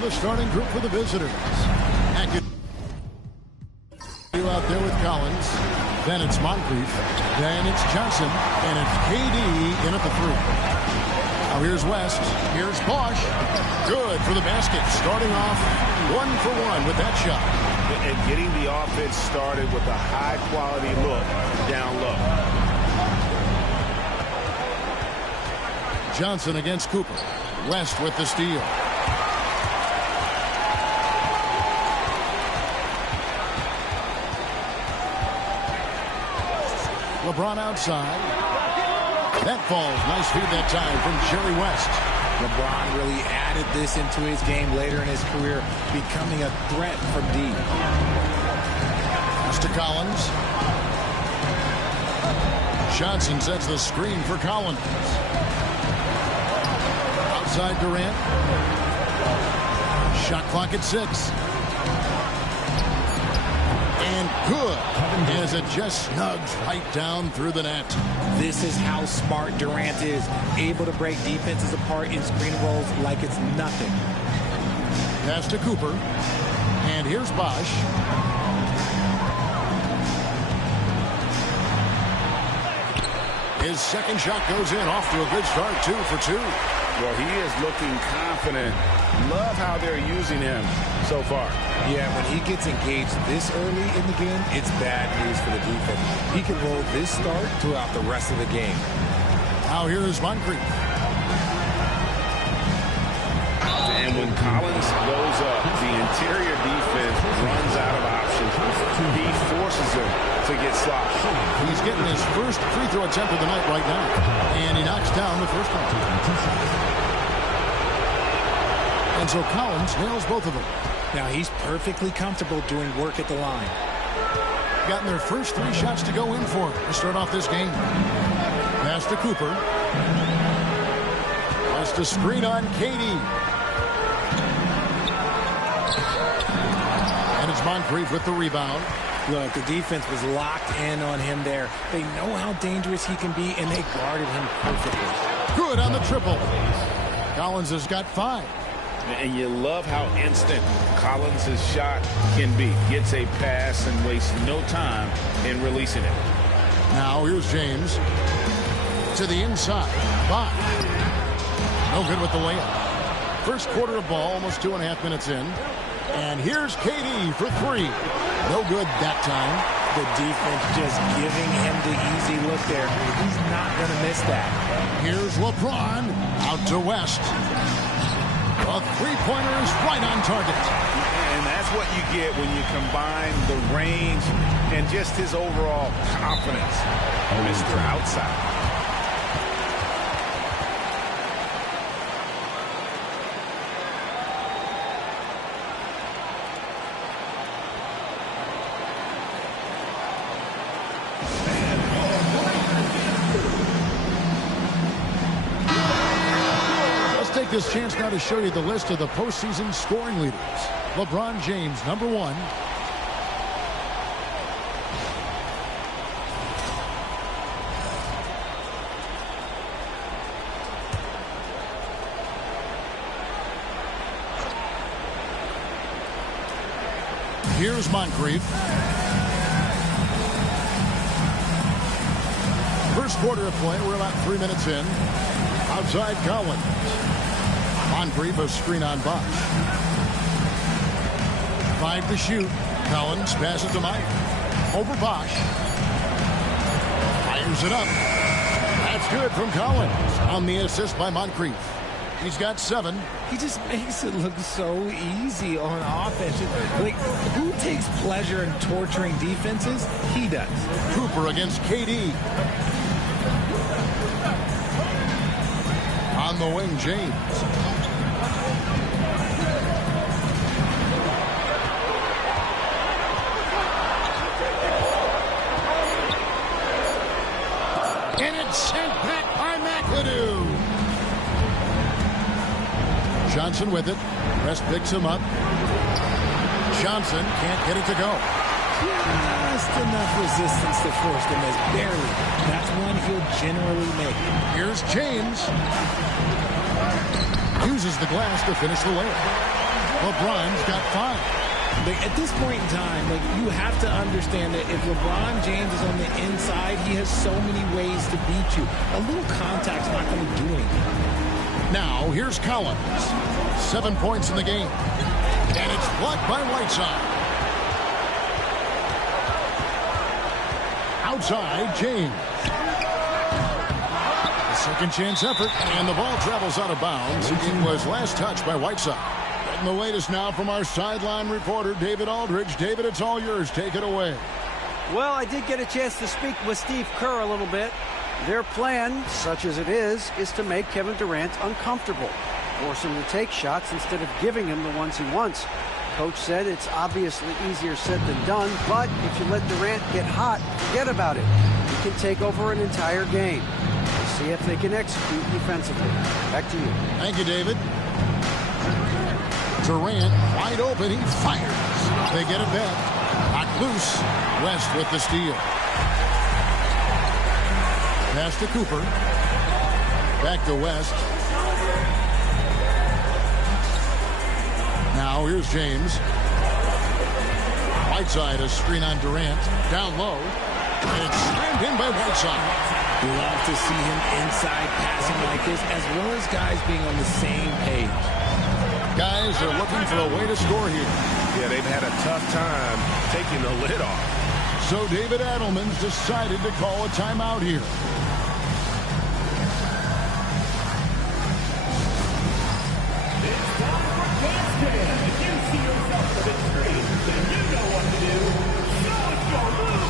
The starting group for the visitors. You out there with Collins. Then it's Moncrief. Then it's Johnson. And it's KD in at the 3. Now here's West. Here's Bosch. Good for the basket. Starting off 1 for 1 with that shot. And getting the offense started with a high-quality look down low. Johnson against Cooper. West with the steal. LeBron outside. That falls. Nice feed that time from Jerry West. LeBron really added this into his game later in his career, becoming a threat from deep. Pass to Collins. Johnson sets the screen for Collins. Outside Durant. Shot clock at 6. And good, as it just snugs right down through the net. This is how smart Durant is, able to break defenses apart in screen rolls like it's nothing. Pass to Cooper, and here's Bosch. His second shot goes in, off to a good start, 2 for 2. Well, he is looking confident. Love how they're using him so far. Yeah, when he gets engaged this early in the game, it's bad news for the defense. He can roll this start throughout the rest of the game. Now here's Moncrief. And when Collins goes up, the interior defense runs out of options. He forces him to get sloppy. He's getting his first free throw attempt of the night right now. And he knocks down the first one. And so Collins nails both of them. Now he's perfectly comfortable doing work at the line. Gotten their first 3 shots to go in for to start off this game. Pass to Cooper. Has to screen on KD. And it's Moncrief with the rebound. Look, the defense was locked in on him there. They know how dangerous he can be, and they guarded him perfectly. Good on the triple. Collins has got 5. And you love how instant Collins' shot can be. Gets a pass and wastes no time in releasing it. Now here's James. To the inside. Bosch. No good with the layup. First quarter of ball, almost 2.5 minutes in. And here's KD for three. No good that time. The defense just giving him the easy look there. He's not going to miss that. Here's LeBron out to West. A three-pointer is right on target. And that's what you get when you combine the range and just his overall confidence. Mr. Outside. Take this chance now to show you the list of the postseason scoring leaders. LeBron James, number 1. Here's Moncrief. First quarter of play, we're about 3 minutes in. Outside Collins. Moncrief, a screen on Bosh. 5 to shoot. Collins passes to Mike. Over Bosh. Fires it up. That's good from Collins on the assist by Moncrief. He's got 7. He just makes it look so easy on offense. Like, who takes pleasure in torturing defenses? He does. Cooper against KD. On the wing, James. And it's sent back by McAdoo. Johnson with it. West picks him up. Johnson can't get it to go. Just enough resistance to force the miss. Barely. That's one he'll generally make. Here's James. Uses the glass to finish the layup. LeBron's got 5. Like, at this point in time, like, you have to understand that if LeBron James is on the inside, he has so many ways to beat you. A little contact's not going to do anything. Now, here's Collins. 7 points in the game. And it's blocked by Whiteside. Outside, James. A second chance effort, and the ball travels out of bounds. It was last touched by Whiteside. And the latest now from our sideline reporter, David Aldridge. David, it's all yours. Take it away. Well, I did get a chance to speak with Steve Kerr a little bit. Their plan, such as it is to make Kevin Durant uncomfortable. Force him to take shots instead of giving him the ones he wants. Coach said it's obviously easier said than done, but if you let Durant get hot, forget about it. He can take over an entire game. We'll see if they can execute defensively. Back to you. Thank you, David. Durant wide open. He fires. They get it back. Knocked loose. West with the steal. Pass to Cooper. Back to West. Now here's James. Whiteside, a screen on Durant. Down low. And it's slammed in by Whiteside. We love to see him inside passing like this, as well as guys being on the same page. Guys are looking for a way to score here. Yeah, they've had a tough time taking the lid off. So David Adelman's decided to call a timeout here. If you see yourself on the screen, then you know what to do. Show us your move.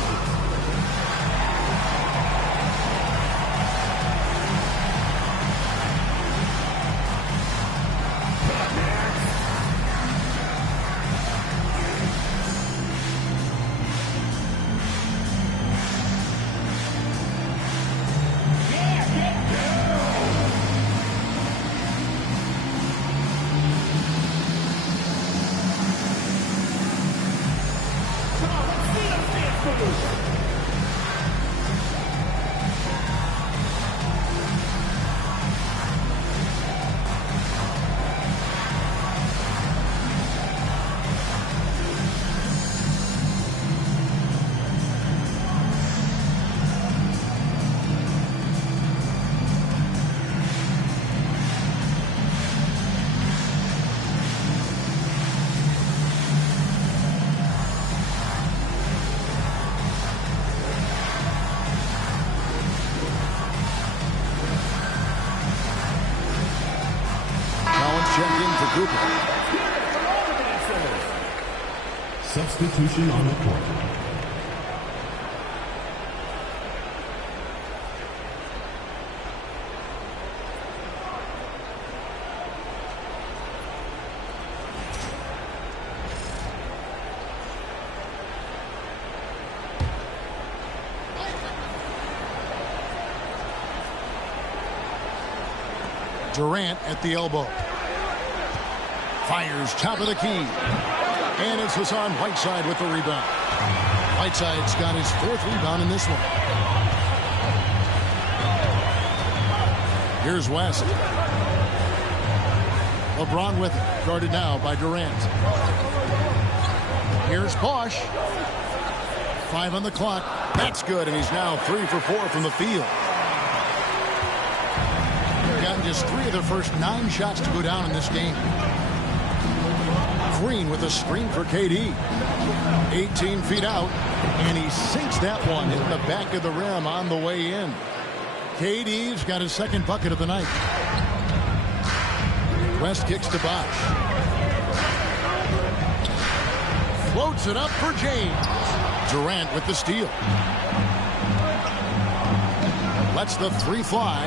check in for Cooper. Substitution on the court. Durant at the elbow. Fires top of the key. And it's Hassan Whiteside with the rebound. Whiteside's got his 4th rebound in this one. Here's West. LeBron with it. Guarded now by Durant. Here's Bosch. 5 on the clock. That's good, and he's now 3 for 4 from the field. They've gotten just 3 of their first 9 shots to go down in this game. Green with a screen for KD. 18 feet out, and he sinks that one in the back of the rim on the way in. KD's got his 2nd bucket of the night. West kicks to Bosch. Floats it up for James. Durant with the steal. Lets the 3 fly.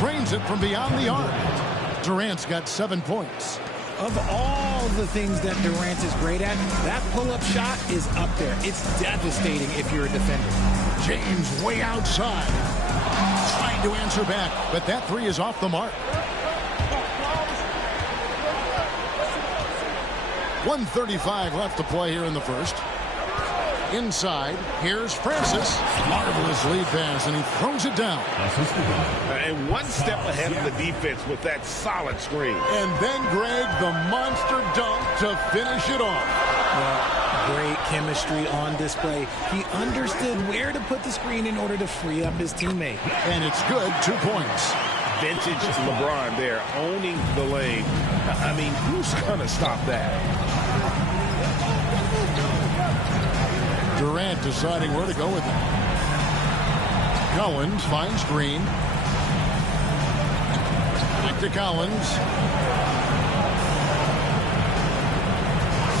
Trains it from beyond the arc. Durant's got 7 points. Of all the things that Durant is great at, that pull-up shot is up there. It's devastating if you're a defender. James way outside. Trying to answer back, but that 3 is off the mark. 1:35 left to play here in the first. Inside, here's Francis. Marvelous lead pass, and he throws it down. And one step ahead of the defense with that solid screen. And then, Greg, the monster dunk to finish it off. Well, great chemistry on display. He understood where to put the screen in order to free up his teammate. And it's good, 2 points. Vintage LeBron there, owning the lane. I mean, who's going to stop that? Durant deciding where to go with it. Collins finds Green. Back to Collins.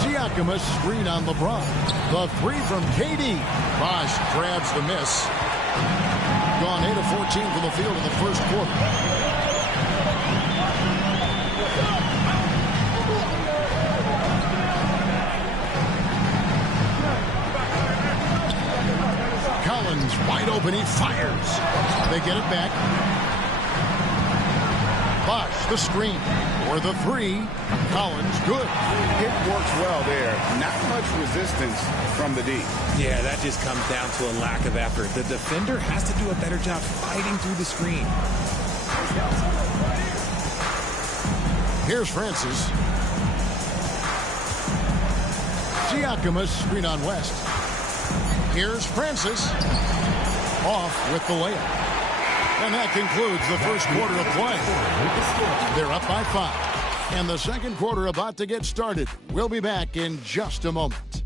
Siakam screen on LeBron. The 3 from KD. Bosch grabs the miss. Gone 8 of 14 from the field in the first quarter. Collins wide open, he fires. They get it back. Bosch the screen for the 3. Collins good. It works well there. Not much resistance from the D. Yeah, that just comes down to a lack of effort. The defender has to do a better job fighting through the screen. Here's Francis. Siakam screen on West. Here's Francis. Off with the layup. And that concludes the first quarter of play. They're up by 5. And the second quarter about to get started. We'll be back in just a moment.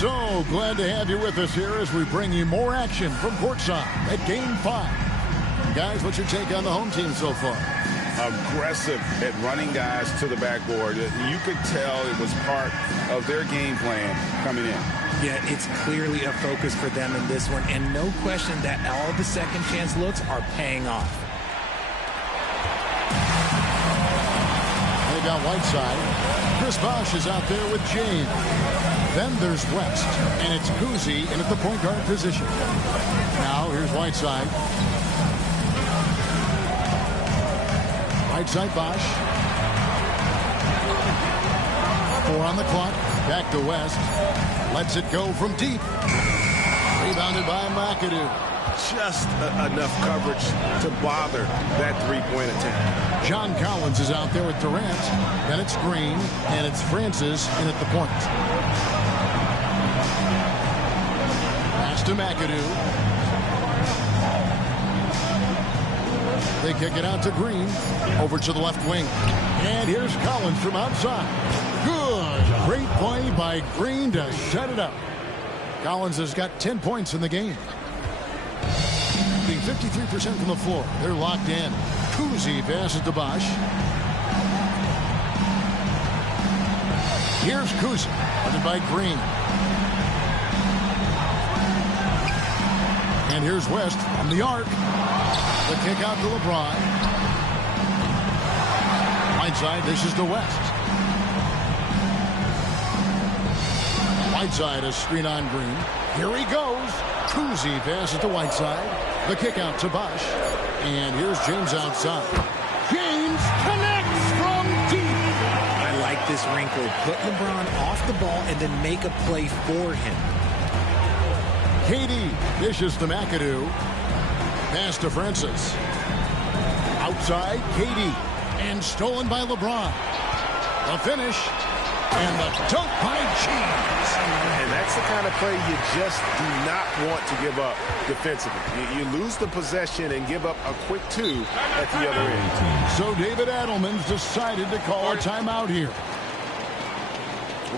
So glad to have you with us here as we bring you more action from courtside at Game 5. Guys, what's your take on the home team so far? Aggressive at running guys to the backboard. You could tell it was part of their game plan coming in. Yeah, it's clearly a focus for them in this one, and no question that all the second chance looks are paying off. They got Whiteside. Chris Bosh is out there with James. Then there's West, and it's Cousy in at the point guard position. Now here's Whiteside. Whiteside, Bosh. 4 on the clock. Back to West. Lets it go from deep. Rebounded by McAdoo. Just enough coverage to bother that three-point attempt. John Collins is out there with Durant. Then it's Green, and it's Francis in at the point. Pass to McAdoo. They kick it out to Green. Over to the left wing. And here's Collins from outside. Good. Great play by Green to set it up. Collins has got 10 points in the game. Being 53% from the floor. They're locked in. Kuzi passes to Bosch. Here's Kuzi. Funded by Green. And here's West from the arc. The kick out to LeBron. Whiteside dishes to West. Whiteside a screen on Green. Here he goes. Kuzi passes to Whiteside. The kick out to Bosch. And here's James outside. James connects from deep. I like this wrinkle. Put LeBron off the ball and then make a play for him. KD dishes to McAdoo. Pass to Francis. Outside, KD. And stolen by LeBron. The finish. And the dunk by James. And that's the kind of play you just do not want to give up defensively. You lose the possession and give up a quick two at the other end. So David Adelman's decided to call a timeout here.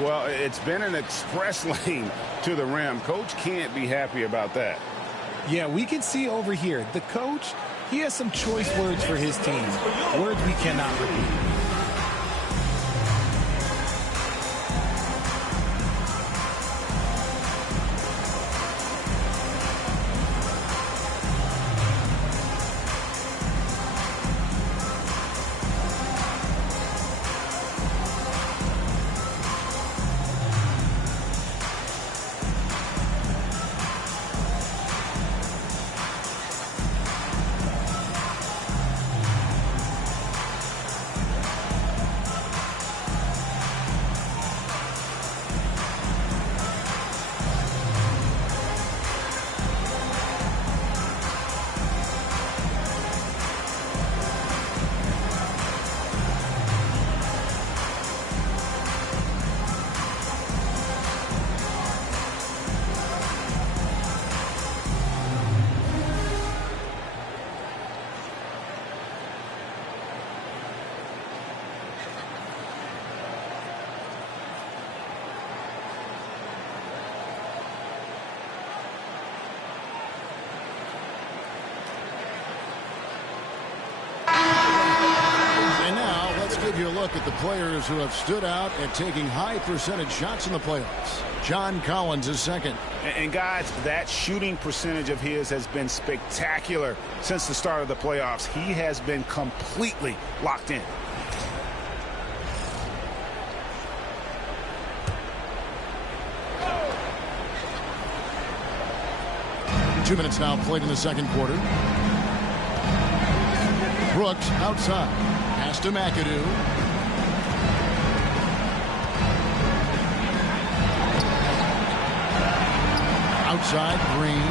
Well, it's been an express lane to the rim. Coach can't be happy about that. Yeah, we can see over here. The coach, he has some choice words for his team. Words we cannot repeat. Give you a look at the players who have stood out at taking high percentage shots in the playoffs. John Collins is second. And guys, that shooting percentage of his has been spectacular since the start of the playoffs. He has been completely locked in. Two minutes now played in the second quarter. Brooks outside. Pass to McAdoo. Outside, Green.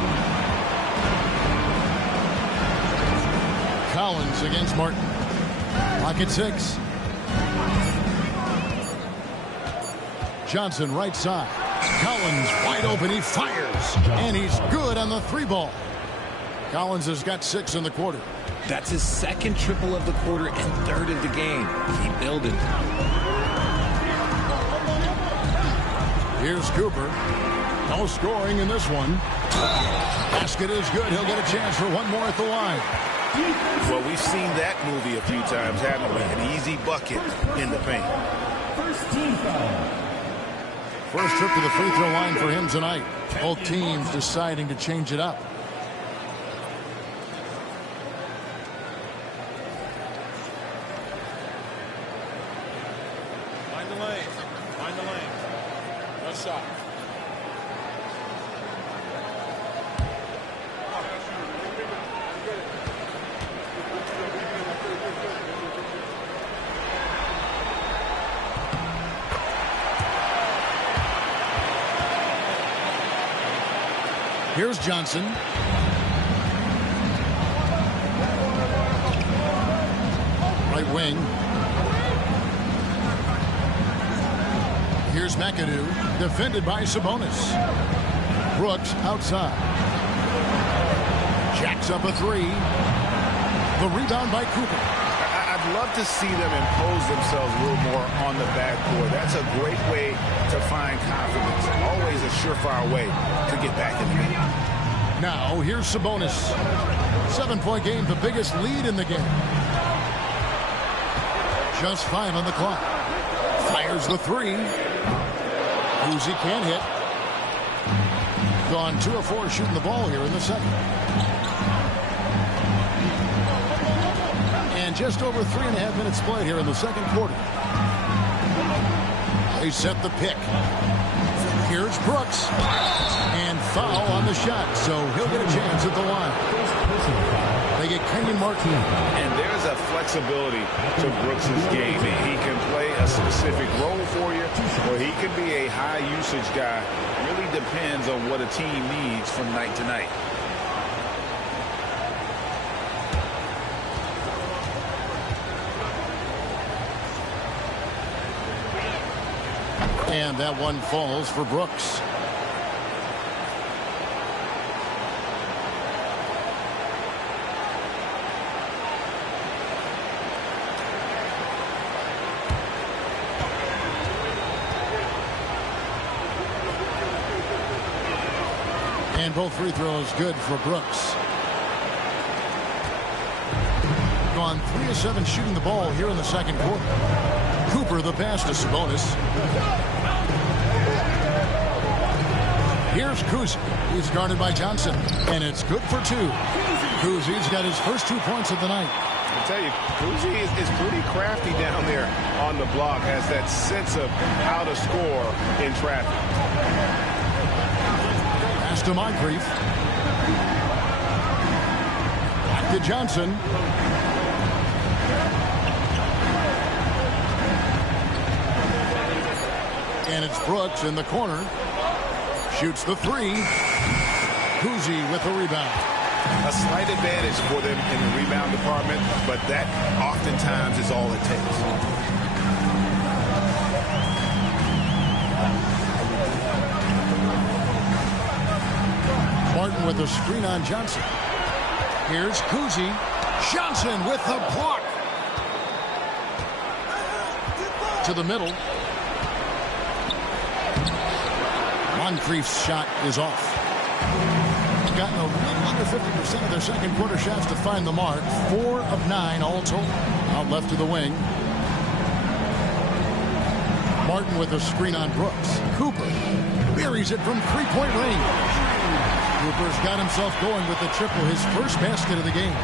Collins against Martin. Clock at 6. Johnson right side. Collins wide open. He fires. And he's good on the 3-ball. Collins has got 6 in the quarter. That's his second triple of the quarter and third of the game. Keep building. Here's Cooper. No scoring in this one. Basket is good. He'll get a chance for one more at the line. Well, we've seen that movie a few times, haven't we? An easy bucket in the paint. First team foul. First trip to the free throw line for him tonight. Both teams deciding to change it up. Shot. Here's Johnson. Right wing. Here's McAdoo, defended by Sabonis. Brooks outside. Jacks up a 3. The rebound by Cooper. I'd love to see them impose themselves a little more on the backboard. That's a great way to find confidence. Always a surefire way to get back in the game. Now, here's Sabonis. 7-point game, the biggest lead in the game. Just 5 on the clock. Fires the 3. Cousy can't hit. Gone 2 of 4 shooting the ball here in the second. And just over 3.5 minutes played here in the second quarter. They set the pick. Here's Brooks. And foul on the shot, so he'll get a chance at the line. They get Kenyon Martin. And there's a flexibility to Brooks' game. He can play a specific role for you, or he can be a high-usage guy. Really depends on what a team needs from night to night. And that one falls for Brooks. And both free throws good for Brooks. Gone 3 of 7 shooting the ball here in the second quarter. Cooper the pass to Sabonis. Here's Cousy. He's guarded by Johnson. And it's good for 2. Cousy's got his first 2 points of the night. I'll tell you, Cousy is pretty crafty down there on the block. Has that sense of how to score in traffic. Pass to Moncrief. Back to Johnson. And it's Brooks in the corner. Shoots the 3. Cousy with the rebound. A slight advantage for them in the rebound department, but that oftentimes is all it takes. Martin with a screen on Johnson. Here's Cousy. Johnson with the block. To the middle. Moncrief's shot is off. Gotten a little under 50% of their second quarter shots to find the mark. 4 of 9 all total. Out left to the wing. Martin with a screen on Brooks. Cooper buries it from 3-point range. Cooper's got himself going with the triple, his first basket of the game.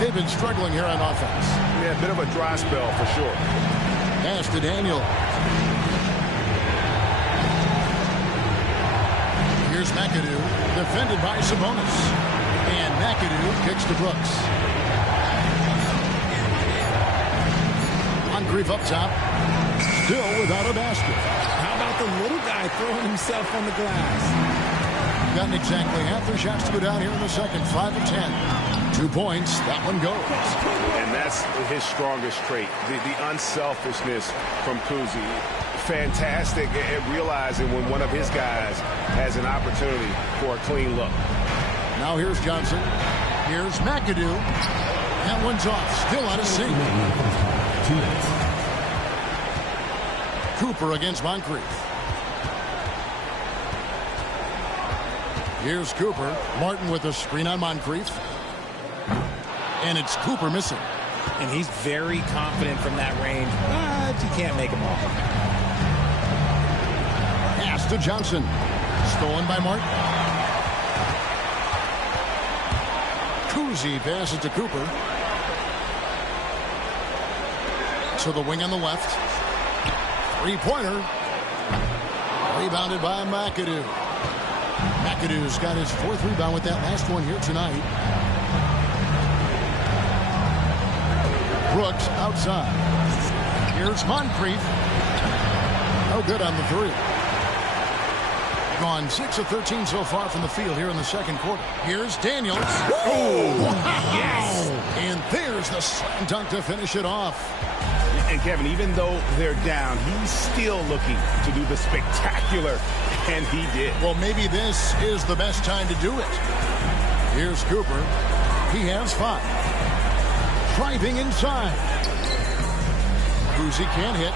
They've been struggling here on offense. Yeah, a bit of a dry spell for sure. Pass to Daniel. Here's McAdoo, defended by Sabonis. And McAdoo kicks to Brooks. Moncrief up top. Still without a basket. How about the little guy throwing himself on the glass? Gotten exactly half their shots to go down here in the second. 5 of 10. 2 points. That one goes. And that's his strongest trait, the unselfishness from Cousy. Fantastic at realizing when one of his guys has an opportunity for a clean look. Now here's Johnson. Here's McAdoo. That one's off. Still out of sync. Cooper against Moncrief. Here's Cooper. Martin with a screen on Moncrief. And it's Cooper missing. And he's very confident from that range, but you can't make him all. Pass to Johnson. Stolen by Martin. Cousy passes to Cooper. To the wing on the left. 3-pointer. Rebounded by McAdoo. McAdoo's got his 4th rebound with that last one here tonight. Brooks outside. Here's Moncrief. No good on the 3. Gone 6 of 13 so far from the field here in the second quarter. Here's Daniels. Oh, wow. Yes! And there's the slam dunk to finish it off. And Kevin, even though they're down, he's still looking to do the spectacular, and he did. Well, maybe this is the best time to do it. Here's Cooper. He has 5. Driving inside. Boozy can't hit.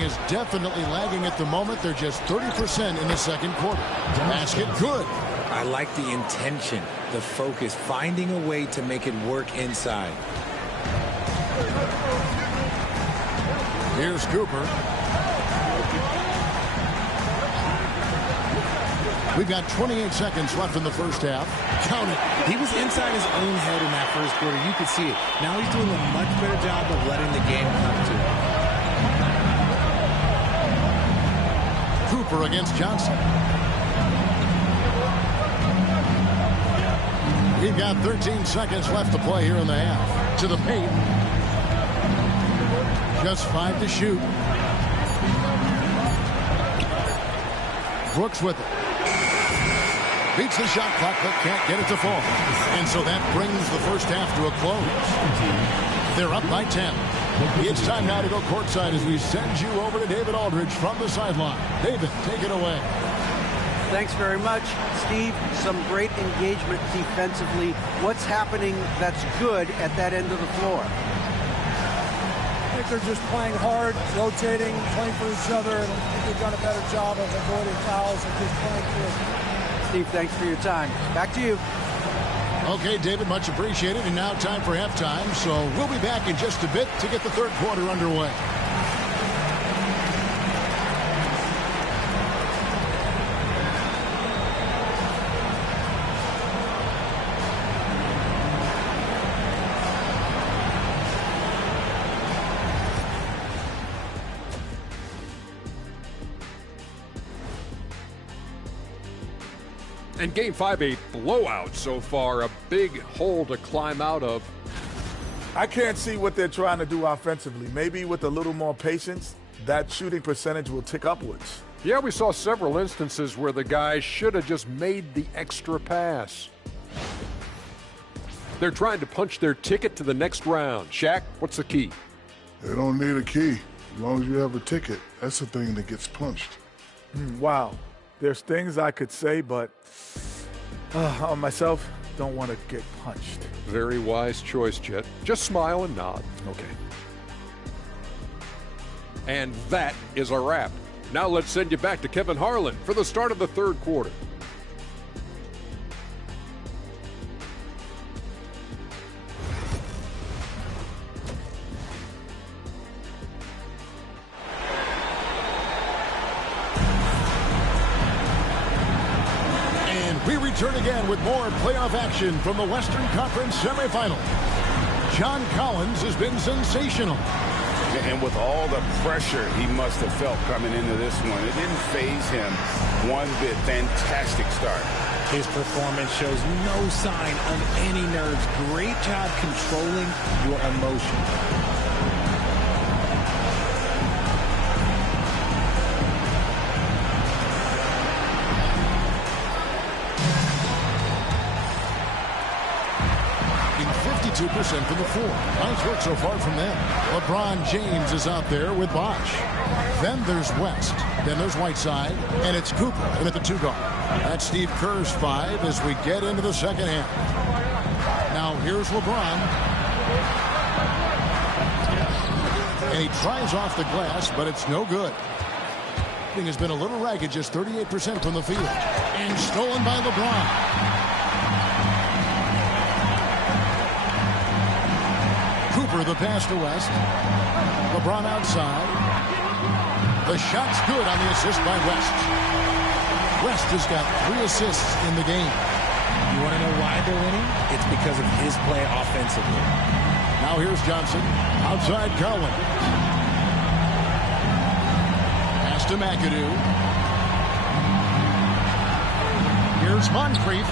Is definitely lagging at the moment. They're just 30% in the second quarter. Basket good. I like the intention, the focus, finding a way to make it work inside. Here's Cooper. We've got 28 seconds left in the first half. Count it. He was inside his own head in that first quarter. You could see it. Now he's doing a much better job of letting the game come to him. Cooper against Johnson. We've got 13 seconds left to play here in the half. To the paint. Just 5 to shoot. Brooks with it. Beats the shot clock, but can't get it to fall. And so that brings the first half to a close. They're up by 10. It's time now to go courtside as we send you over to David Aldridge from the sideline. David, take it away. Thanks very much, Steve. Some great engagement defensively. What's happening that's good at that end of the floor? I think they're just playing hard, rotating, playing for each other, and I think they've done a better job of avoiding fouls and just playing through. Steve, thanks for your time. Back to you. Okay, David, much appreciated. And now time for halftime. So we'll be back in just a bit to get the third quarter underway. And Game 5, a blowout so far, a big hole to climb out of. I can't see what they're trying to do offensively. Maybe with a little more patience, that shooting percentage will tick upwards. Yeah, we saw several instances where the guys should have just made the extra pass. They're trying to punch their ticket to the next round. Shaq, what's the key? They don't need a key. As long as you have a ticket, that's the thing that gets punched. Wow. There's things I could say, but on myself, don't want to get punched. Very wise choice, Chet. Just smile and nod. Okay. And that is a wrap. Now let's send you back to Kevin Harlan for the start of the third quarter. We return again with more playoff action from the Western Conference semifinal. John Collins has been sensational. And with all the pressure he must have felt coming into this one, it didn't faze him one bit. Fantastic start. His performance shows no sign of any nerves. Great job controlling your emotions. From the floor. Nice work so far from them. LeBron James is out there with Bosh. Then there's West. Then there's Whiteside. And it's Cooper in at the 2 guard. That's Steve Kerr's 5 as we get into the second half. Now here's LeBron. And he tries off the glass, but it's no good. Thing has been a little ragged, just 38% from the field. And stolen by LeBron. Cooper the pass to West. LeBron outside. The shot's good on the assist by West. West has got 3 assists in the game. You want to know why they're winning? It's because of his play offensively. Now here's Johnson. Outside Garland. Pass to McAdoo. Here's Moncrief.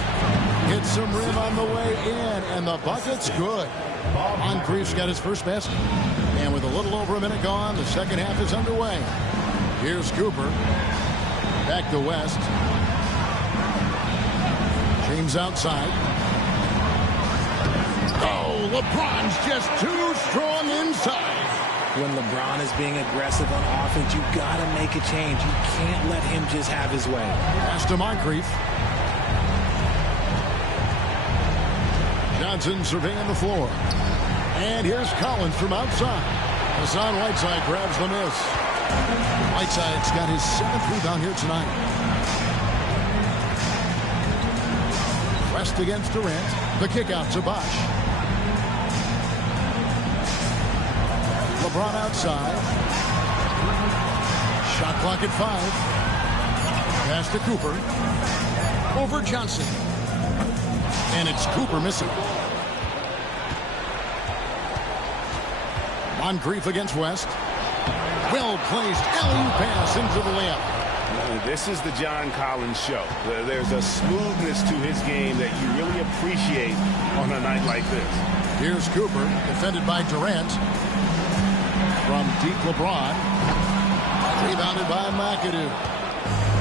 Hits some rim on the way in, and the bucket's good. Moncrief's got his first basket. And with a little over a minute gone, the second half is underway. Here's Cooper. Back to West. James outside. Oh, LeBron's just too strong inside. When LeBron is being aggressive on offense, you got to make a change. You can't let him just have his way. Pass to Moncrief. Johnson surveying the floor. And here's Collins from outside. Hassan Whiteside grabs the miss. Whiteside's got his 7th rebound here tonight. West against Durant. The kick out to Bosh. LeBron outside. Shot clock at 5. Pass to Cooper. Over Johnson. And it's Cooper missing. Moncrief against West. Well-placed alley-oop pass into the layup. This is the John Collins show. There's a smoothness to his game that you really appreciate on a night like this. Here's Cooper, defended by Durant. From deep, LeBron. Rebounded by McAdoo.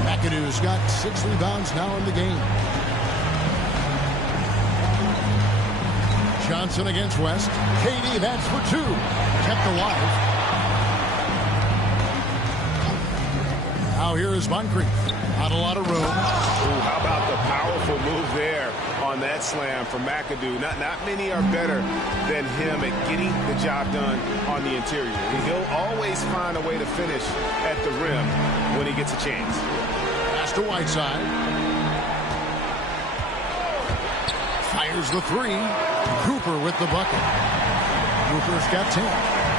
McAdoo's got 6 rebounds now in the game. Johnson against West. KD, that's for 2. Kept alive. Now here is Moncrief. Not a lot of room. Ooh, how about the powerful move there on that slam from McAdoo. Not many are better than him at getting the job done on the interior. He'll always find a way to finish at the rim when he gets a chance. Pass to Whiteside. Fires the 3. Cooper with the bucket. Cooper's got 10.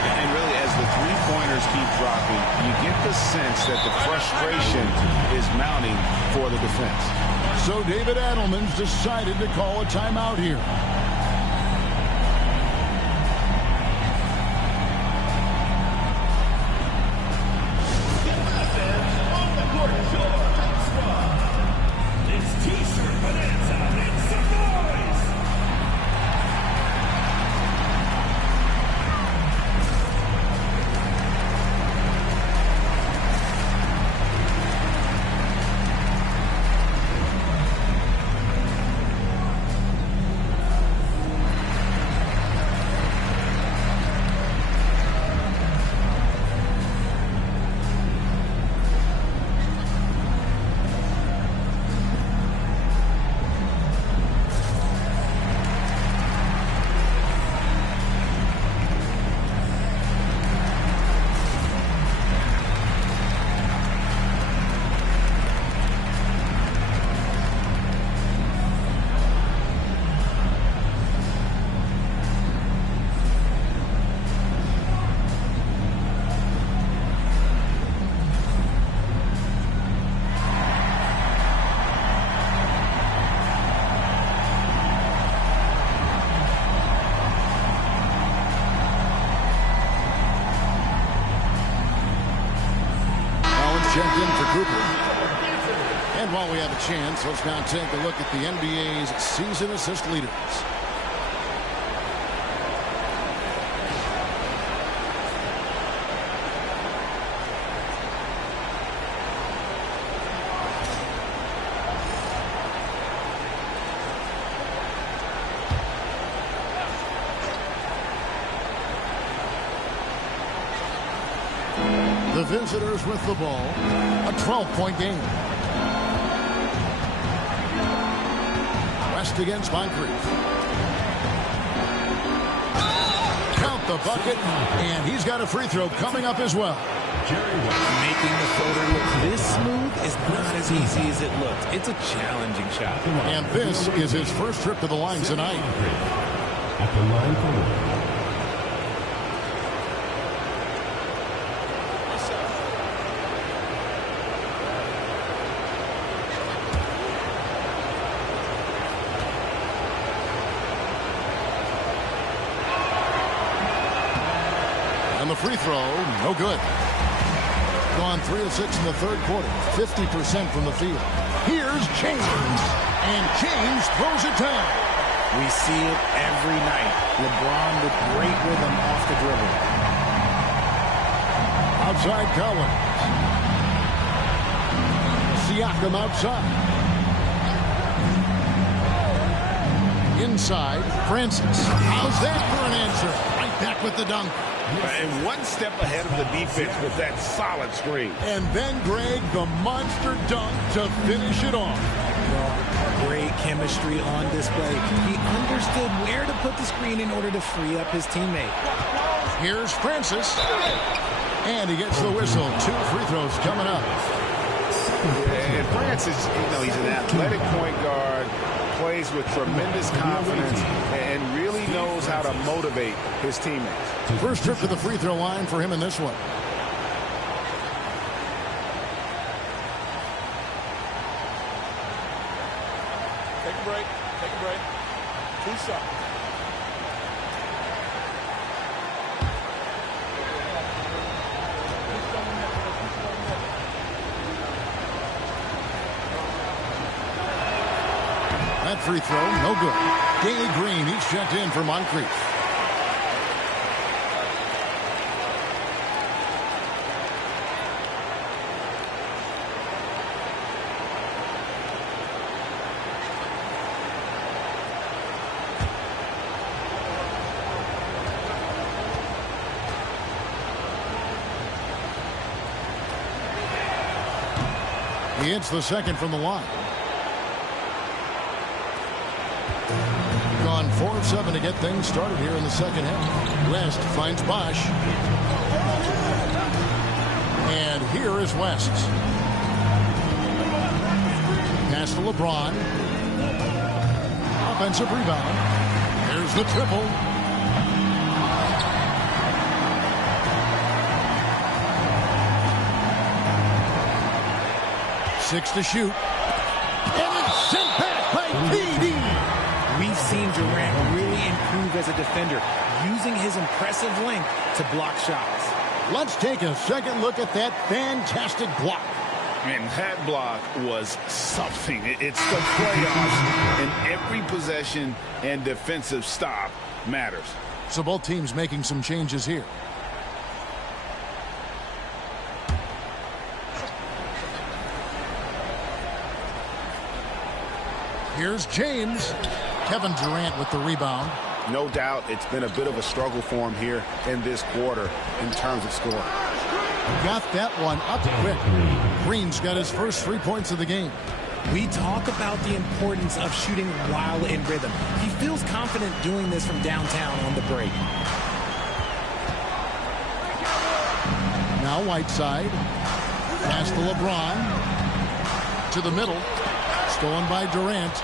And really, as the three-pointers keep dropping, you get the sense that the frustration is mounting for the defense. So David Adelman's decided to call a timeout here. It's T-shirt bonanza. Make some noise. Checked in for Cooper. And while we have a chance, let's now take a look at the NBA's season assist leaders. The visitors with the ball. A 12-point game. West against Moncrief. Count the bucket, and he's got a free throw coming up as well. Making the floater look this smooth is not as easy as it looks. It's a challenging shot. And this is his first trip to the line tonight. At the line for one. And the free throw, no good. Gone 3 of 6 in the third quarter, 50% from the field. Here's James, and James throws it down. We see it every night. LeBron with great rhythm off the dribble. Outside Collins. Siakam outside. Inside, Francis. How's that for an answer? Right back with the dunk. And one step ahead of the defense with that solid screen. And then, Greg, the monster dunk to finish it off. great chemistry on display. He understood where to put the screen in order to free up his teammate. Here's Francis. And he gets the whistle. 2 free throws coming up. And Francis, he's an athletic point guard, plays with tremendous confidence, and really knows how to motivate his teammates. First trip to the free throw line for him in this one. Take a break. Take a break. 2 shots. That free throw, no good. Daley Green, he's checked in for Moncrief. He hits the second from the line. Gone 4 of 7 to get things started here in the second half. West finds Bosch. And here is West. Pass to LeBron. Offensive rebound. There's the triple. Six to shoot. And it's sent back by KD. We've seen Durant really improve as a defender, using his impressive length to block shots. Let's take a second look at that fantastic block. And that block was something. It's the playoffs, and every possession and defensive stop matters. So both teams making some changes here. Here's James. Kevin Durant with the rebound. No doubt it's been a bit of a struggle for him here in this quarter in terms of scoring. Got that one up quick. Green's got his first 3 points of the game. We talk about the importance of shooting while in rhythm. He feels confident doing this from downtown on the break. Now Whiteside. Pass to LeBron. To the middle. Stolen by Durant.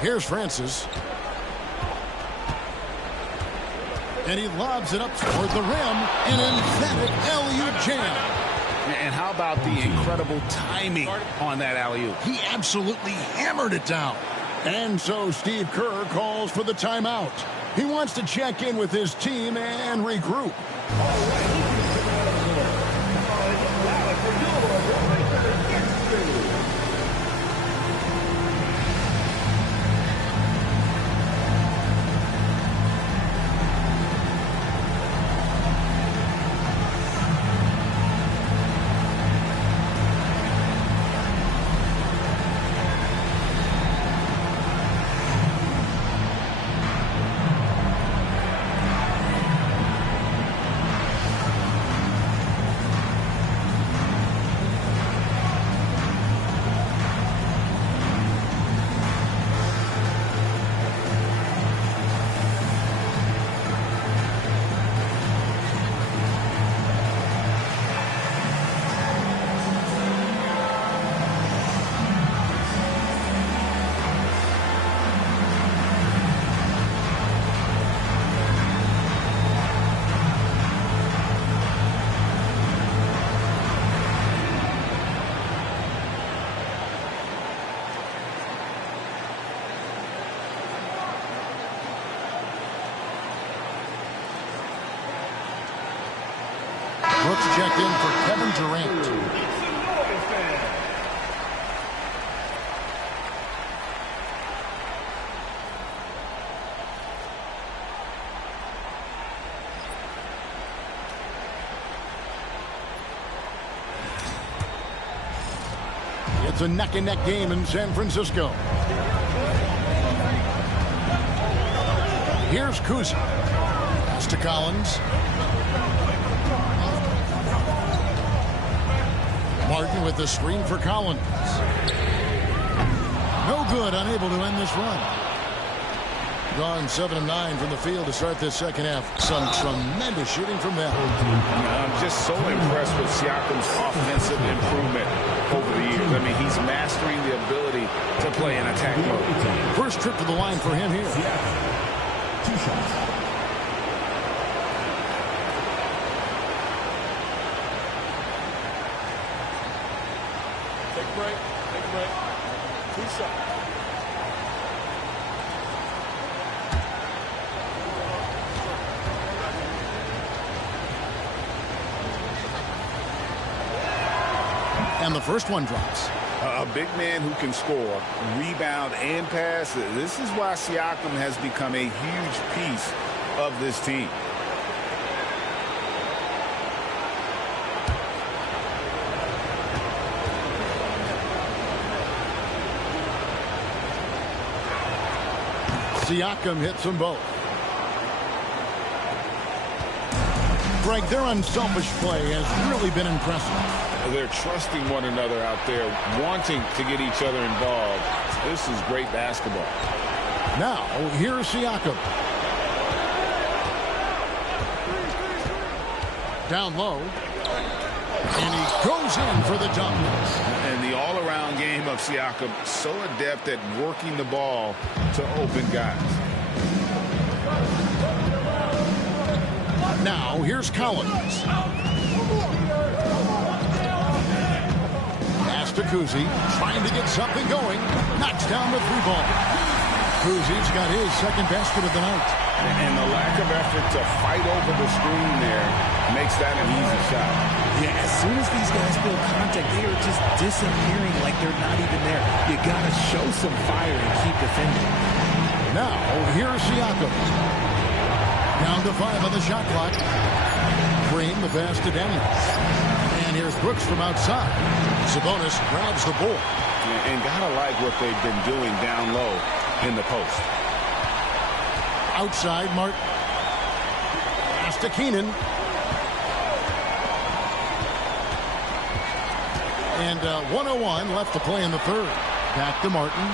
Here's Francis. And he lobs it up toward the rim. An emphatic alley-oop jam. And how about the incredible timing on that alley-oop? He absolutely hammered it down. And so Steve Kerr calls for the timeout. He wants to check in with his team and regroup. Brooks checked in for Kevin Durant. It's a neck-and-neck game in San Francisco. Here's Kuzma. Pass to Collins. Martin with the screen for Collins. No good, unable to end this run. Gone 7 of 9 from the field to start this second half. Some tremendous shooting from them. I'm just so impressed with Siakam's offensive improvement over the years. I mean, he's mastering the ability to play in attack mode. First trip to the line for him here. 2 shots. Take a break. Take a break. 2 shots. And the first one drops. A big man who can score, rebound, and pass. This is why Siakam has become a huge piece of this team. Siakam hits them both. Greg, their unselfish play has really been impressive. They're trusting one another out there, wanting to get each other involved. This is great basketball. Now, here's Siakam. Down low. And he goes in for the dunk. And the all-around game of Siakam, so adept at working the ball to open guys. Now, here's Collins. Pass to Kuzi, trying to get something going. Knocks down the 3-ball. Kuzi's got his second basket of the night. And the lack of effort to fight over the screen there makes that an easy shot. Yeah, as soon as these guys feel contact, they are just disappearing like they're not even there. You got to show some fire and keep defending. Now, here's Siakam. Down to 5 on the shot clock. Green, the pass to Daniels. And here's Brooks from outside. Sabonis grabs the ball. And gotta like what they've been doing down low in the post. Outside, Martin. Pass to Keenan. And 1:01 left to play in the third. Back to Martin.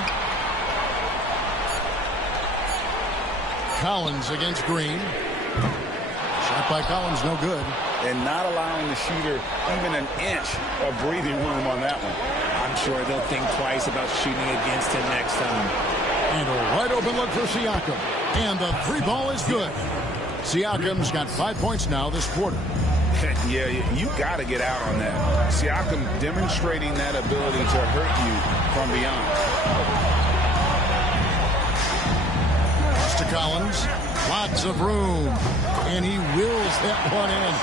Collins against Green. Shot by Collins, no good. And not allowing the shooter even an inch of breathing room on that one. I'm sure they'll think twice about shooting against him next time. And a wide open look for Siakam. And the 3-ball is good. Siakam's got 5 points now this quarter. Yeah, you got to get out on that. Siakam demonstrating that ability to hurt you from beyond. To Collins, lots of room, and he wills that one in,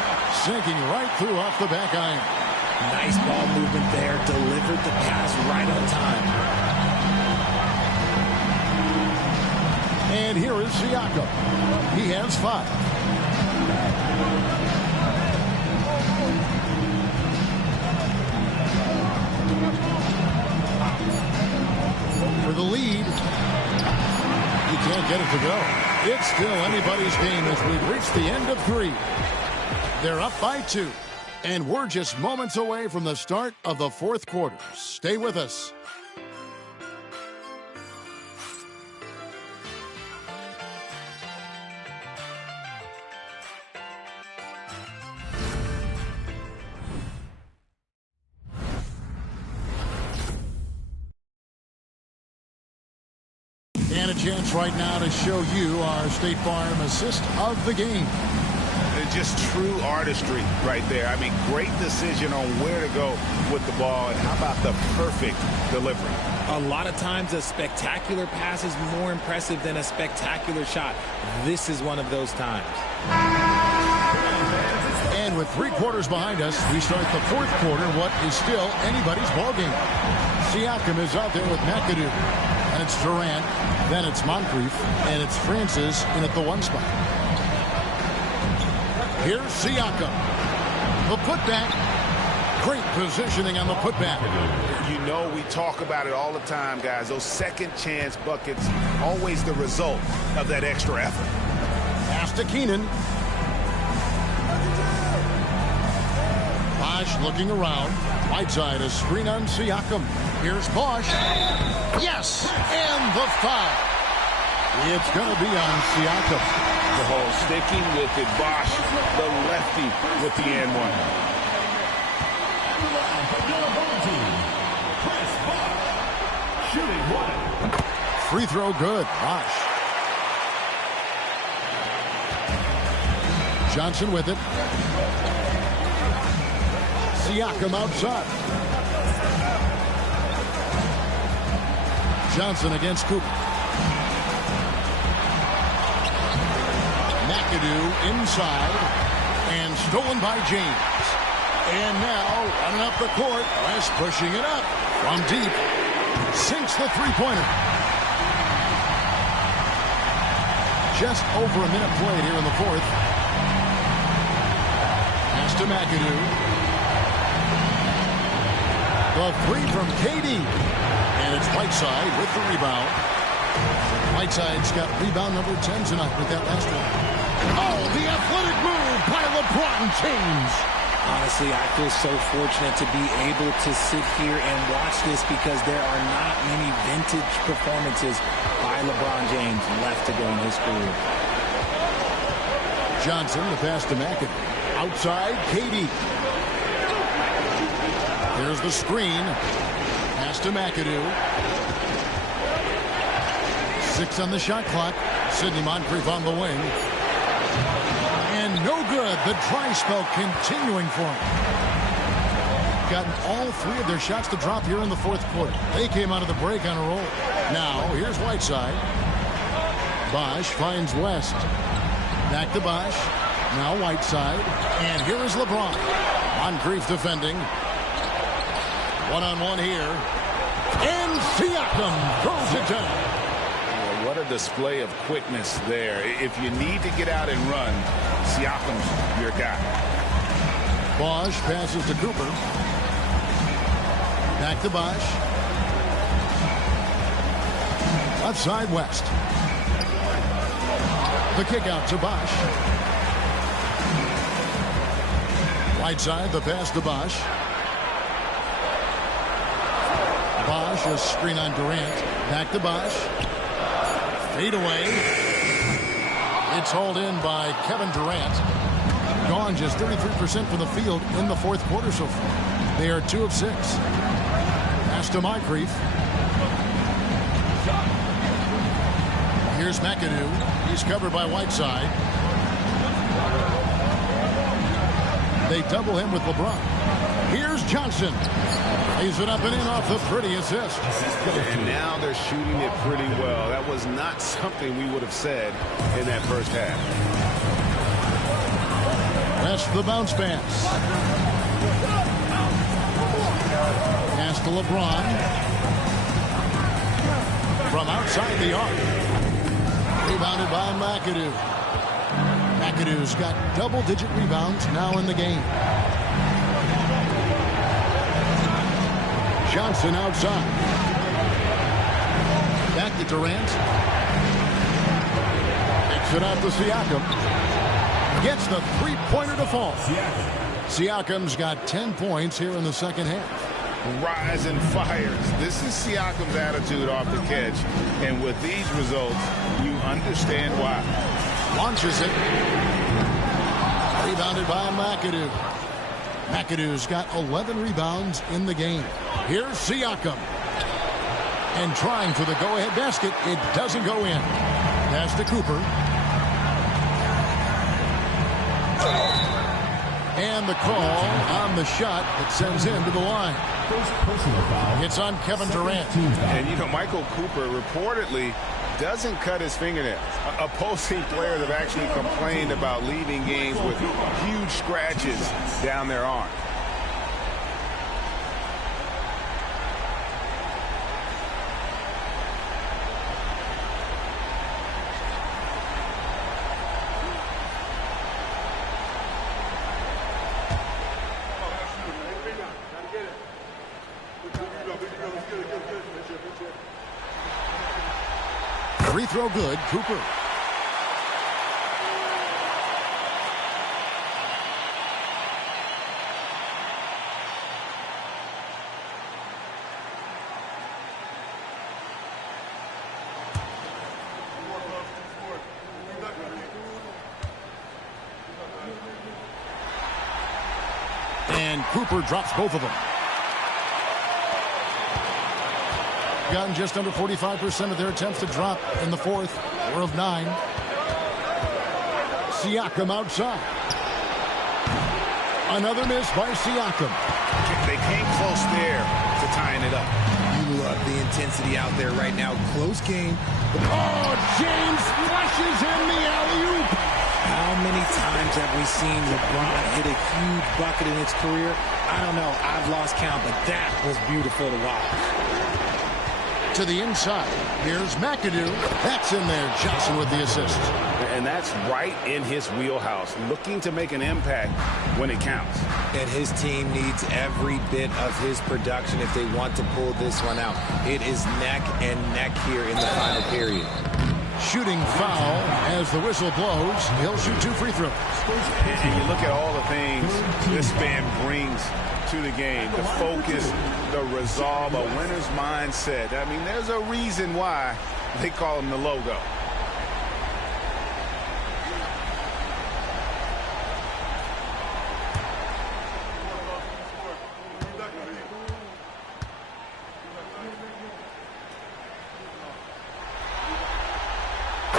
sinking right through off the back iron. Nice ball movement there, delivered the pass right on time. And here is Siakam. He has 5. For the lead. You can't get it to go. It's still anybody's game as we've reached the end of 3. They're up by 2. And we're just moments away from the start of the 4th quarter. Stay with us. And a chance right now to show you our State Farm assist of the game. Just true artistry right there. I mean, great decision on where to go with the ball. And how about the perfect delivery? A lot of times a spectacular pass is more impressive than a spectacular shot. This is one of those times. And with 3 quarters behind us, we start the 4th quarter, what is still anybody's ball game. Siakam is out there with McAdoo. And it's Durant, then it's Moncrief, and it's Francis in at the 1 spot. Here's Siakam. The putback. Great positioning on the putback. You know, we talk about it all the time, guys. Those second chance buckets, always the result of that extra effort. Pass to Keenan. Bosh looking around. Whiteside, a screen on Siakam. Here's Bosh. Yes, and the foul. It's going to be on Siakam. The hole sticking with it. Bosh, the lefty, with the and one. Free throw good. Bosh. Johnson with it. Siakam outside. Johnson against Cooper. McAdoo inside and stolen by James. And now running up the court. West pushing it up from deep. Sinks the three-pointer. Just over a minute played here in the fourth. Pass to McAdoo. The three from KD. And it's Whiteside with the rebound. Whiteside's got rebound number 10 tonight with that last one. Oh, the athletic move by LeBron James. Honestly, I feel so fortunate to be able to sit here and watch this because there are not many vintage performances by LeBron James left to go in his career. Johnson, the pass to McAdoo. Outside, KD. Here's the screen. Pass to McAdoo. 6 on the shot clock. Sidney Moncrief on the wing. And no good. The dry spell continuing for him. Gotten all 3 of their shots to drop here in the fourth quarter. They came out of the break on a roll. Now, here's Whiteside. Bosh finds West. Back to Bosh. Now Whiteside. And here is LeBron. Moncrief defending. One-on-one here. And Siakam throws it down. What a display of quickness there. If you need to get out and run, Siakam's your guy. Bosh passes to Cooper. Back to Bosh. Left side, West. The kick out to Bosh. Whiteside, the pass to Bosh. Bosh, a screen on Durant. Back to Bosh. Fade away. It's hauled in by Kevin Durant. Gone just 33% from the field in the fourth quarter so far. They are 2 of 6. Pass to Moncrief. Here's McAdoo. He's covered by Whiteside. They double him with LeBron. Here's Johnson. Lays it up and in off the pretty assist. And now they're shooting it pretty well. That was not something we would have said in that first half. That's the bounce pass. Pass to LeBron. From outside the arc. Rebounded by McAdoo. McAdoo's got double-digit rebounds now in the game. Johnson outside. Back to Durant. Kicks it out to Siakam. Gets the three-pointer to fall. Siakam's got 10 points here in the second half. Rise and fires. This is Siakam's attitude off the catch. And with these results, you understand why. Launches it. Rebounded by McAdoo. McAdoo's got 11 rebounds in the game. Here's Siakam. And trying for the go-ahead basket. It doesn't go in. Pass to Cooper. And the call on the shot that sends him to the line. It's on Kevin Durant. And, you know, Michael Cooper reportedly doesn't cut his fingernails. Opposing players have actually complained about leaving games with huge scratches down their arm. Free throw good, Cooper. And Cooper drops both of them. Gotten just under 45% of their attempts to drop in the fourth. 4 of 9. Siakam outside. Another miss by Siakam. They came close there to tying it up. You love the intensity out there right now. Close game. Oh, James flushes in the alley-oop. How many times have we seen LeBron hit a huge bucket in his career? I don't know. I've lost count, but that was beautiful to watch. To the inside. Here's McAdoo. That's in there. Johnson with the assist. And that's right in his wheelhouse, looking to make an impact when it counts. And his team needs every bit of his production if they want to pull this one out. It is neck and neck here in the final period. Shooting foul as the whistle blows. He'll shoot 2 free throws. And you look at all the things this man brings to the game. The focus, the resolve, a winner's mindset. I mean, there's a reason why they call him the logo.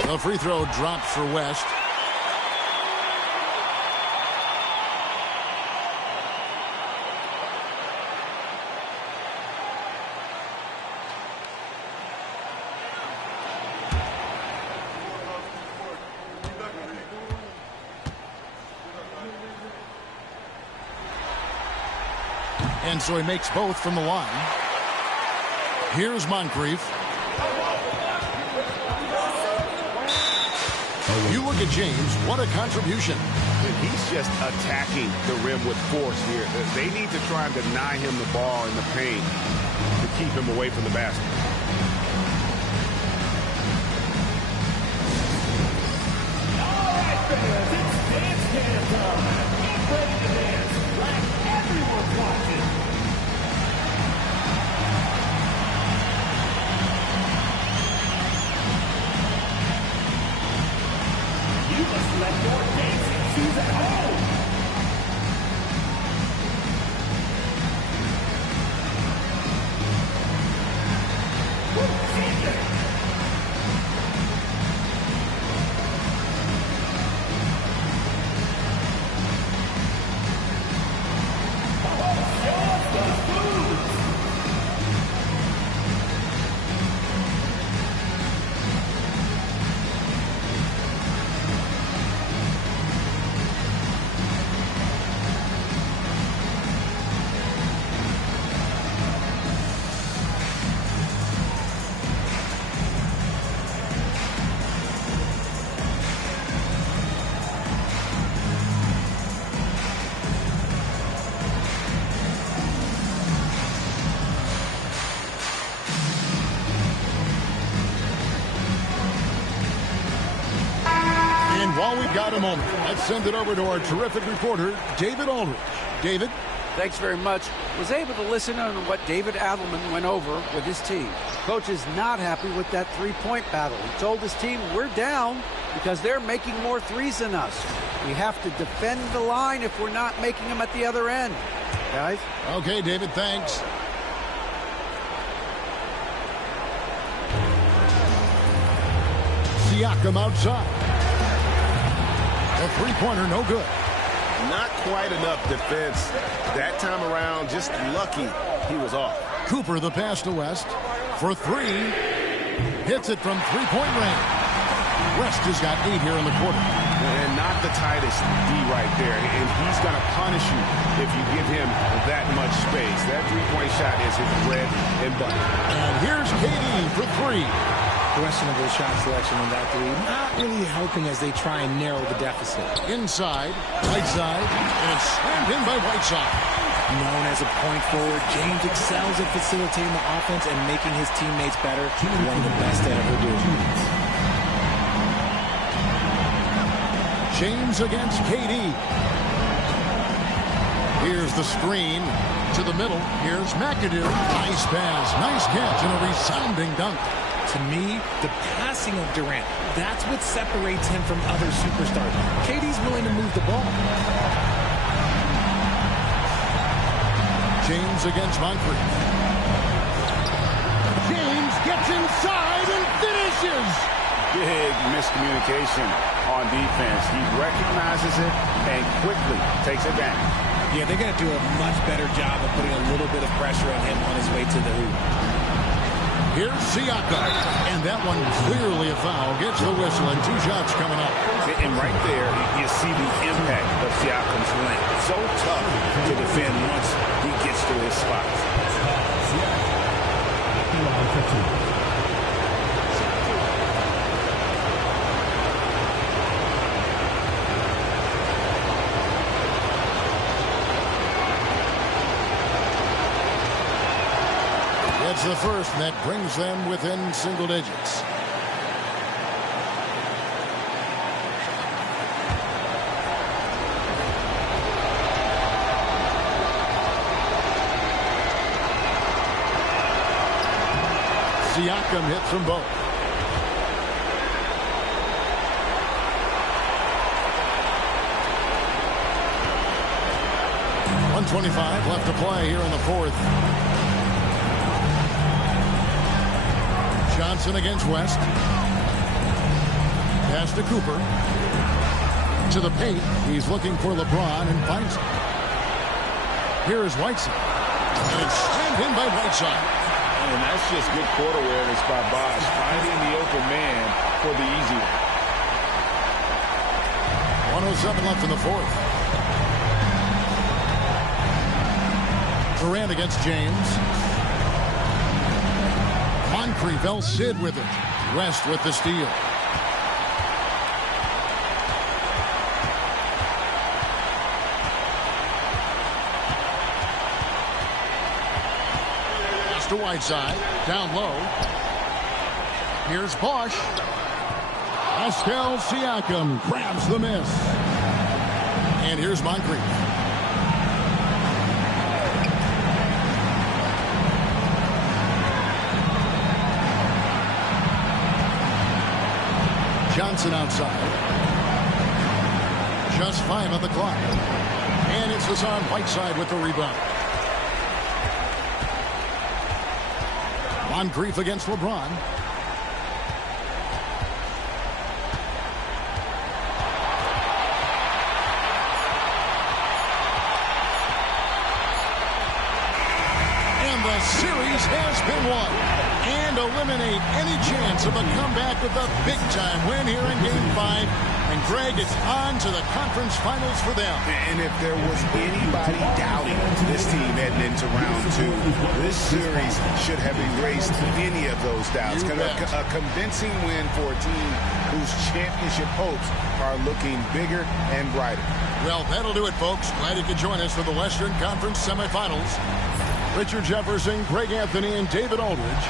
The free throw drops for West. And so he makes both from the line. Here's Moncrief. You look at James, what a contribution. And he's just attacking the rim with force here. They need to try and deny him the ball in the paint to keep him away from the basket. All right, fans, it's dance cam time. Get ready to dance like everyone's watching. You must let your dancing shoes at home. While we've got a moment, let's send it over to our terrific reporter, David Aldridge. David? Thanks very much. Was able to listen on what David Adelman went over with his team. Coach is not happy with that three-point battle. He told his team, we're down because they're making more threes than us. We have to defend the line if we're not making them at the other end. Guys? Okay, David, thanks. Siakam outside. The three-pointer, no good. Not quite enough defense that time around. Just lucky he was off. Cooper, the pass to West. For three. Hits it from three-point range. West has got 8 here in the quarter. And not the tightest D right there. And he's going to punish you if you give him that much space. That three-point shot is his bread and butter. And here's KD for 3. Questionable shot selection on that three. Not really helping as they try and narrow the deficit. Inside, Whiteside, and it's slammed in by Whiteside. Known as a point forward, James excels at facilitating the offense and making his teammates better. One of the best to ever do. James against KD. Here's the screen to the middle. Here's McAdoo. Nice pass, nice catch, and a resounding dunk. To me, the passing of Durant, that's what separates him from other superstars. KD's willing to move the ball. James against Moncrief. James gets inside and finishes. Big miscommunication on defense. He recognizes it and quickly takes advantage. Yeah, they're going to do a much better job of putting a little bit of pressure on him on his way to the hoop. Here's Siakam, and that one clearly a foul. Gets the whistle, and 2 shots coming up. And right there, you see the impact of Siakam's length. So tough to defend once he gets to his spots. That's the first, and that brings them within single digits. Siakam hits them both. .125 left to play here in the fourth. Johnson against West. Pass to Cooper. To the paint. He's looking for LeBron and finds him. Here is Whiteside. And it's slammed in by Whiteside. And that's just good court awareness by Bosh, finding the open man for the easy one. 1:07 left in the fourth. Durant against James. Moncrief, El Cid with it. West with the steal. To Whiteside, down low. Here's Bosh. Pascal Siakam grabs the miss. And here's Moncrief. Johnson outside. Just 5 on the clock. And it's Hassan Whiteside with the rebound. Moncrief against LeBron. And the series has been won. And eliminate any chance of a comeback with a big-time win here in Game 5. And Greg, it's on to the conference finals for them. And if there was anybody doubting this team heading into round 2, this series should have erased any of those doubts. A convincing win for a team whose championship hopes are looking bigger and brighter. Well, that'll do it, folks. Glad you could join us for the Western Conference semifinals. Richard Jefferson, Greg Anthony, and David Aldridge.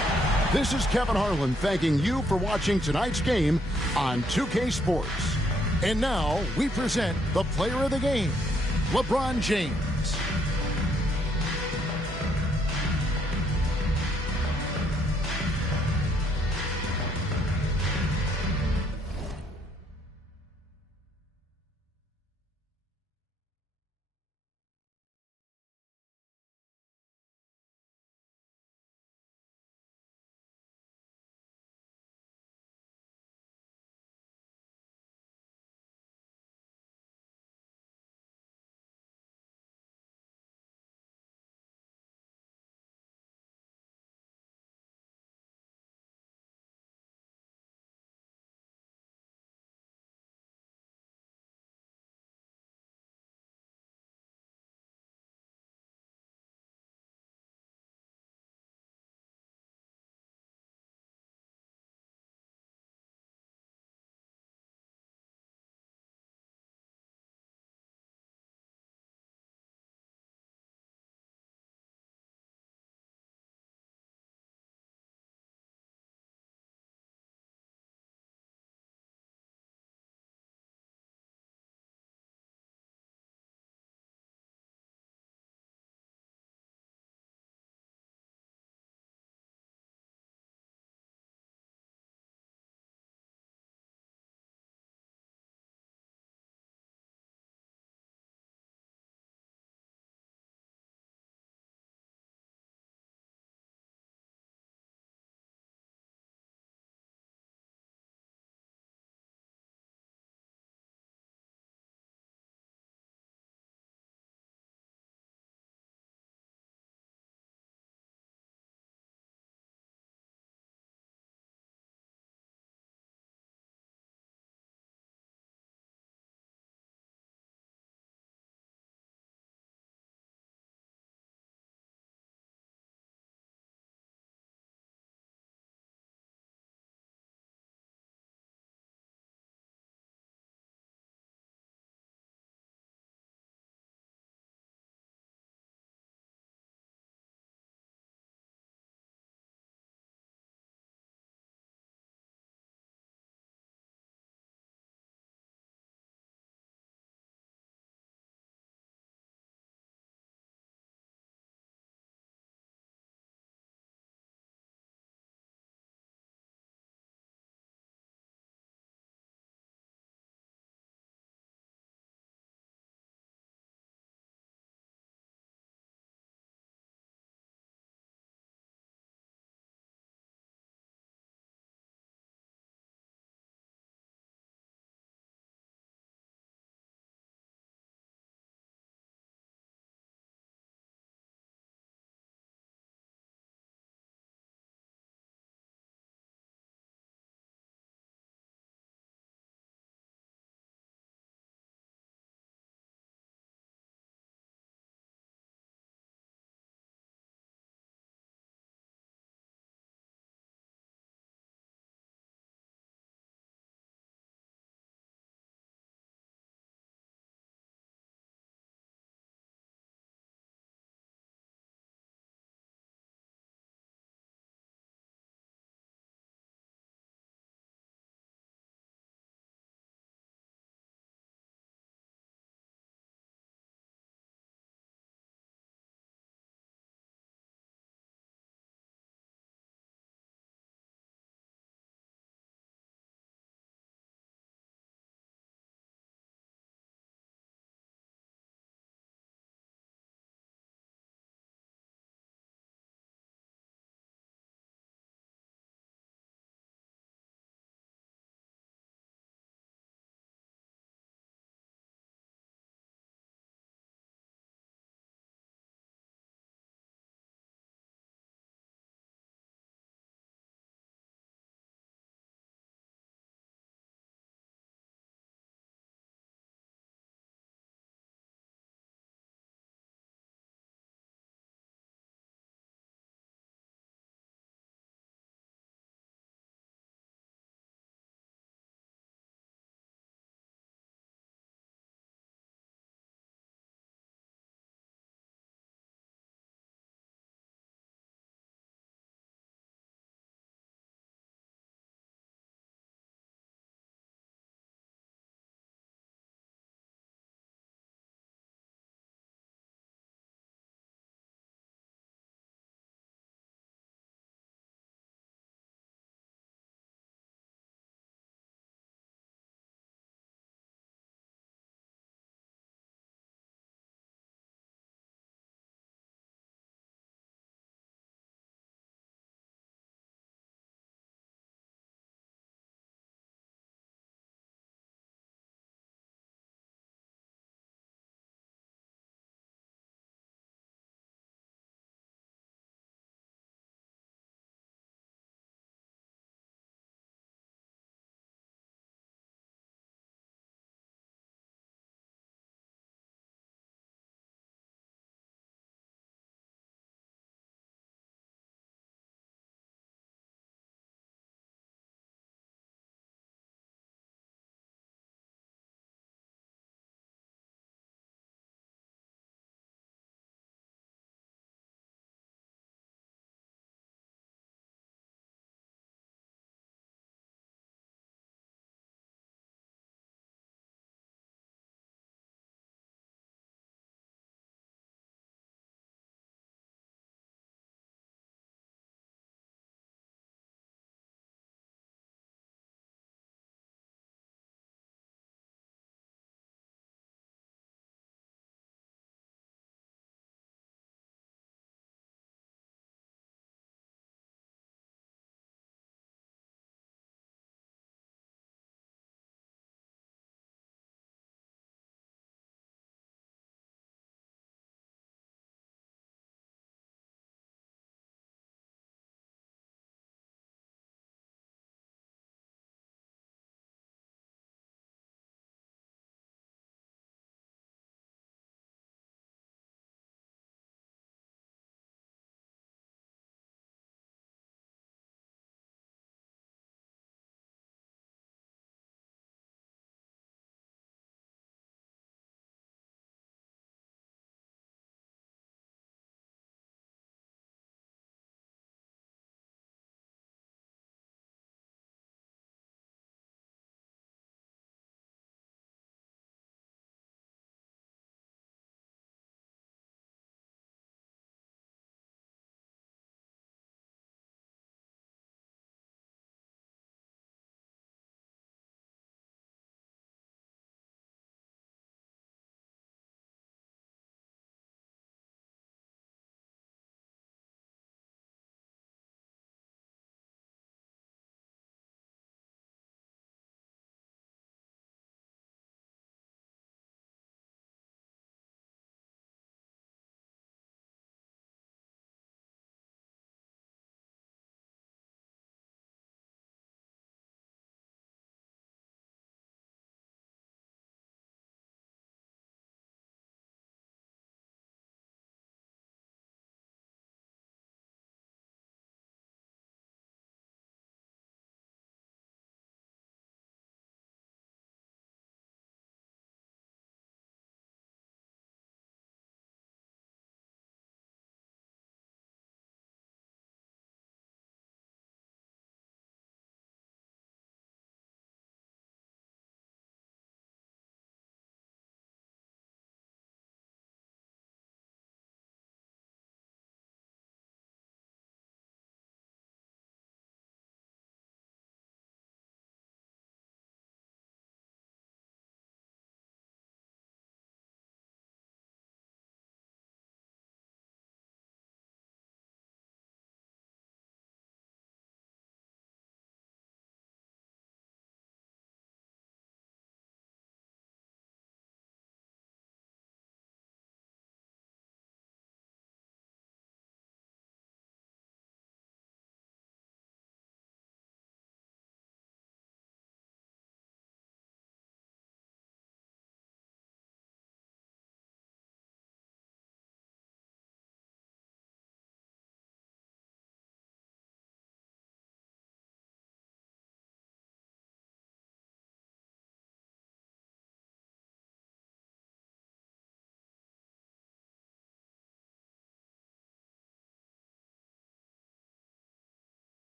This is Kevin Harlan thanking you for watching tonight's game on 2K Sports. And now we present the player of the game, LeBron James.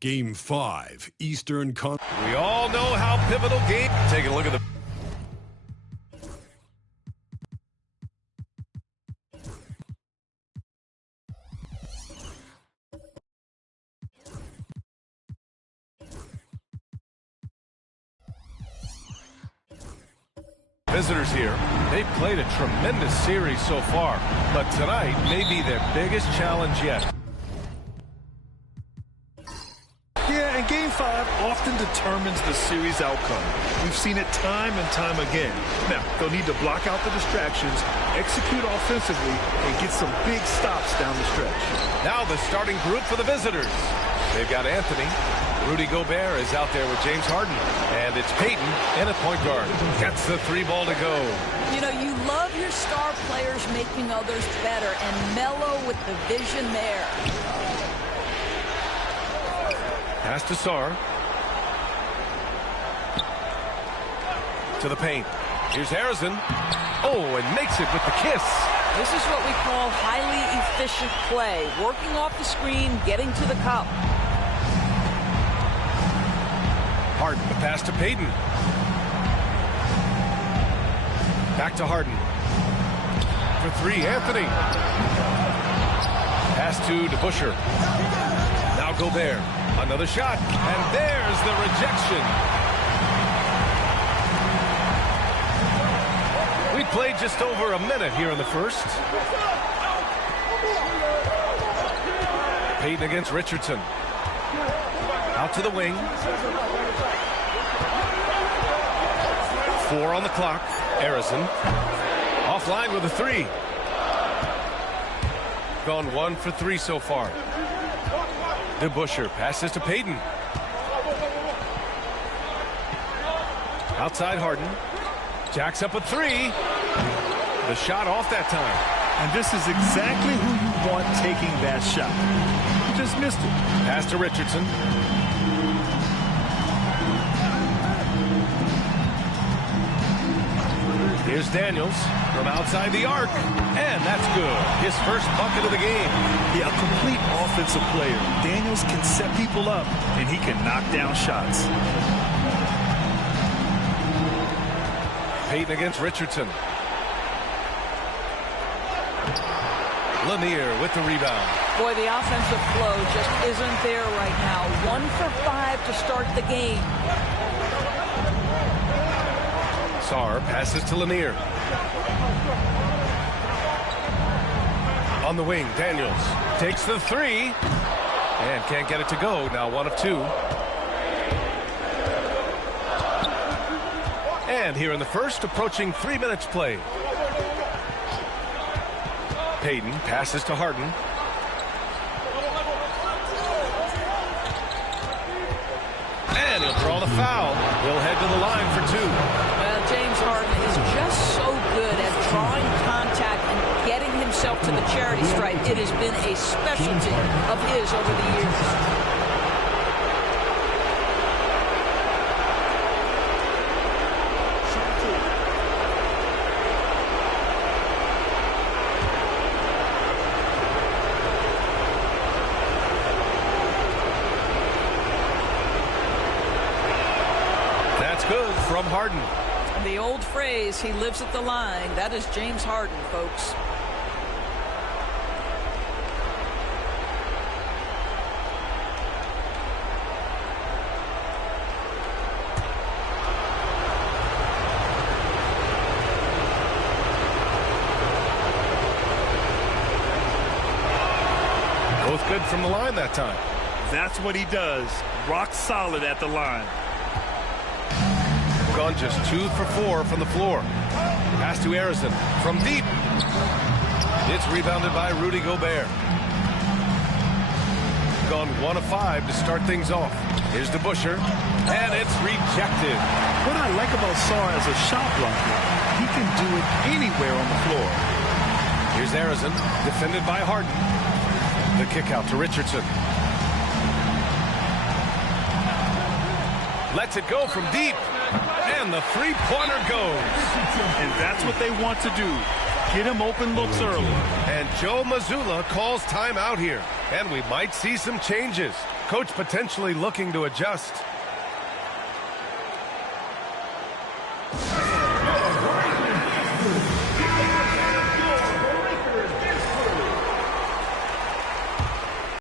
Game 5, Eastern Conference. We all know how pivotal game. Taking a look at the visitors here. They've played a tremendous series so far, but tonight may be their biggest challenge yet. Yeah, and Game 5 often determines the series outcome. We've seen it time and time again. Now, they'll need to block out the distractions, execute offensively, and get some big stops down the stretch. Now the starting group for the visitors. They've got Anthony. Rudy Gobert is out there with James Harden. And it's Payton in at point guard. Gets the 3 ball to go. You know, you love your star players making others better, and Melo with the vision there. Pass to Sarr. To the paint. Here's Harrison. Oh, and makes it with the kiss. This is what we call highly efficient play. Working off the screen, getting to the cup. Harden, the pass to Payton. Back to Harden. For 3, Anthony. Pass to DeBusschere. Now Gobert. Another shot. And there's the rejection. We played just over a minute here in the first. Payton against Richardson. Out to the wing. 4 on the clock. Harrison. Offline with a 3. Gone 1 for 3 so far. DeBusschere passes to Payton. Outside Harden. Jacks up a 3. The shot off that time. And this is exactly who you want taking that shot. He just missed it. Pass to Richardson. Here's Daniels from outside the arc. And that's good. His first bucket of the game. Yeah, a complete offensive player. Daniels can set people up, and he can knock down shots. Payton against Richardson. Lanier with the rebound. Boy, the offensive flow just isn't there right now. 1 for 5 to start the game. Sarr passes to Lanier. On the wing, Daniels takes the 3 and can't get it to go. Now 1 of 2. And here in the first, approaching 3 minutes played. Payton passes to Harden. And he'll draw the foul. He'll head to the line for 2. Well, James Harden is just so good at drawing contact and getting himself to the charity stripe. It has been a specialty of his over the years. Good from Harden. The old phrase, he lives at the line. That is James Harden, folks. Both good from the line that time. That's what he does. Rock solid at the line. Gone just 2 for 4 from the floor. Pass to Harrison from deep. It's rebounded by Rudy Gobert. Gone 1 of 5 to start things off. Here's DeBusschere, and it's rejected. What I like about Sarr as a shot blocker, he can do it anywhere on the floor. Here's Harrison, defended by Harden. The kick out to Richardson. Lets it go from deep. And the three-pointer goes. And that's what they want to do. Get him open looks early. And Joe Mazzulla calls timeout here. And we might see some changes. Coach potentially looking to adjust.